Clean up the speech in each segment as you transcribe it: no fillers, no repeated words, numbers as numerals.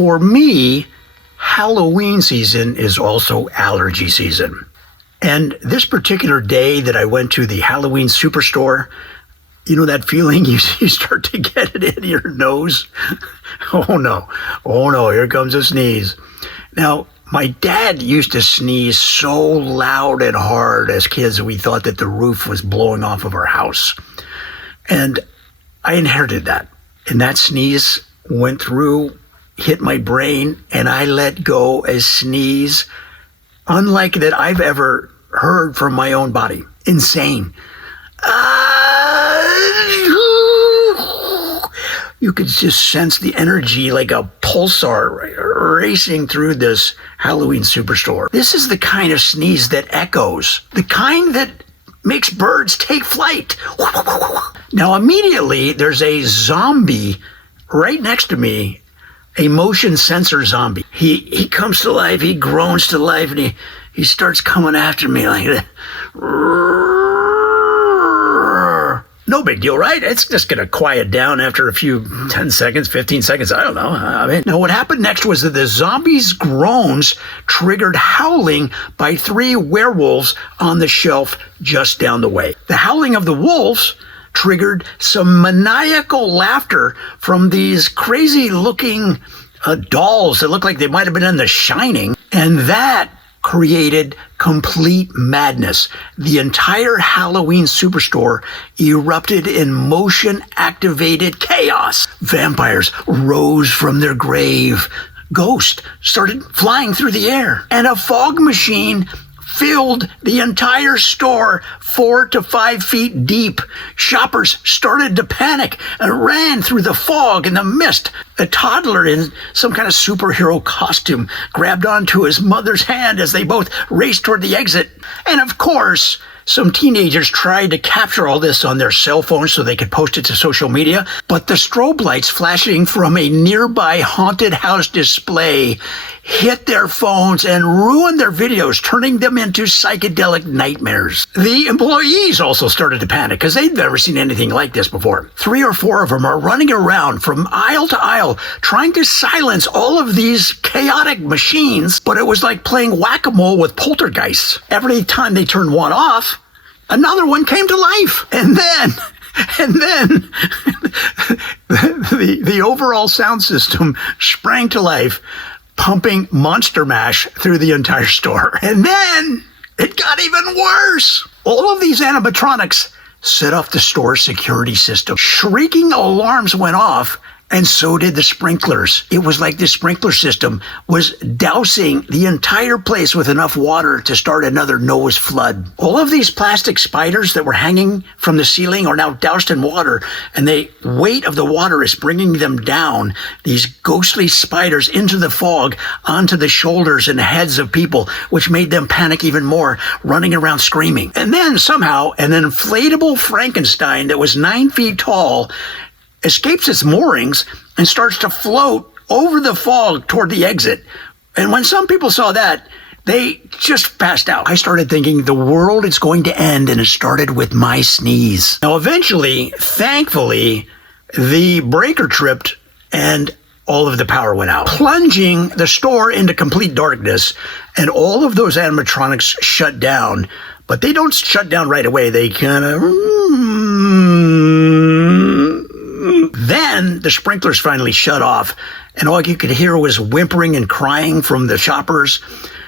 For me, Halloween season is also allergy season. And this particular day that I went to the Halloween superstore, you know that feeling you start to get it in your nose? Oh no, here comes a sneeze. Now, my dad used to sneeze so loud and hard as kids that we thought that the roof was blowing off of our house. And I inherited that. And that sneeze went through, hit my brain, and I let go a sneeze unlike that I've ever heard from my own body. Insane. You could just sense the energy like a pulsar racing through this Halloween superstore. This is the kind of sneeze that echoes, the kind that makes birds take flight. Now, immediately, there's a zombie right next to me, a motion sensor zombie. He comes to life, he groans to life, and he starts coming after me like that. No big deal, right? It's just going to quiet down after a few 10 seconds, 15 seconds. I don't know. Now, what happened next was that the zombie's groans triggered howling by 3 werewolves on the shelf just down the way. The howling of the wolves triggered some maniacal laughter from these crazy-looking dolls that look like they might have been in The Shining. And that created complete madness. The entire Halloween superstore erupted in motion-activated chaos. Vampires rose from their grave. Ghosts started flying through the air. And a fog machine filled the entire store 4 to 5 feet deep. Shoppers started to panic and ran through the fog and the mist. A toddler in some kind of superhero costume grabbed onto his mother's hand as they both raced toward the exit. And of course, some teenagers tried to capture all this on their cell phones so they could post it to social media, but the strobe lights flashing from a nearby haunted house display hit their phones and ruined their videos, turning them into psychedelic nightmares. The employees also started to panic because they'd never seen anything like this before. 3 or 4 of them are running around from aisle to aisle trying to silence all of these chaotic machines, but it was like playing whack-a-mole with poltergeists. Every time they turned one off, another one came to life. And then the overall sound system sprang to life, pumping Monster Mash through the entire store. And then it got even worse. All of these animatronics set off the store's security system. Shrieking alarms went off, and so did the sprinklers. It was like the sprinkler system was dousing the entire place with enough water to start another Noah's flood. All of these plastic spiders that were hanging from the ceiling are now doused in water, and the weight of the water is bringing them down, these ghostly spiders, into the fog, onto the shoulders and heads of people, which made them panic even more, running around screaming. And then somehow an inflatable Frankenstein that was 9 feet tall escapes its moorings and starts to float over the fog toward the exit. And when some people saw that, they just passed out. I started thinking the world is going to end, and it started with my sneeze. Now, eventually, thankfully, the breaker tripped and all of the power went out, plunging the store into complete darkness, and all of those animatronics shut down. But they don't shut down right away. They kind of... Then the sprinklers finally shut off, and all you could hear was whimpering and crying from the shoppers,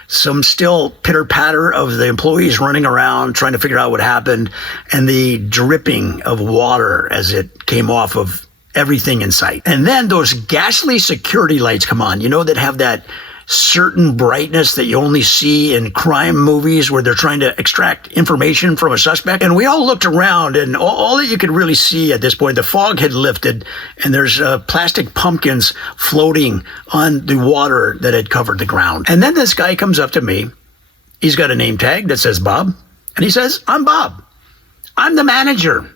some still pitter-patter of the employees running around trying to figure out what happened, and the dripping of water as it came off of everything in sight. And then those ghastly security lights come on, that have that certain brightness that you only see in crime movies where they're trying to extract information from a suspect. And we all looked around, and all that you could really see at this point, the fog had lifted, and there's plastic pumpkins floating on the water that had covered the ground. And then this guy comes up to me. He's got a name tag that says Bob, and he says, "I'm Bob. I'm the manager.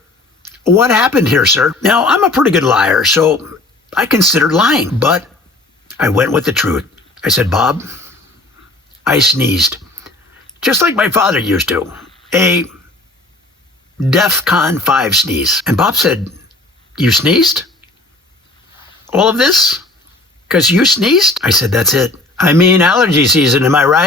What happened here, sir?" Now, I'm a pretty good liar, so I considered lying, but I went with the truth. I said, "Bob, I sneezed, just like my father used to, a DEFCON 5 sneeze." And Bob said, "You sneezed? All of this?" 'Cause you sneezed? I said, that's it. I mean, allergy season, am I right?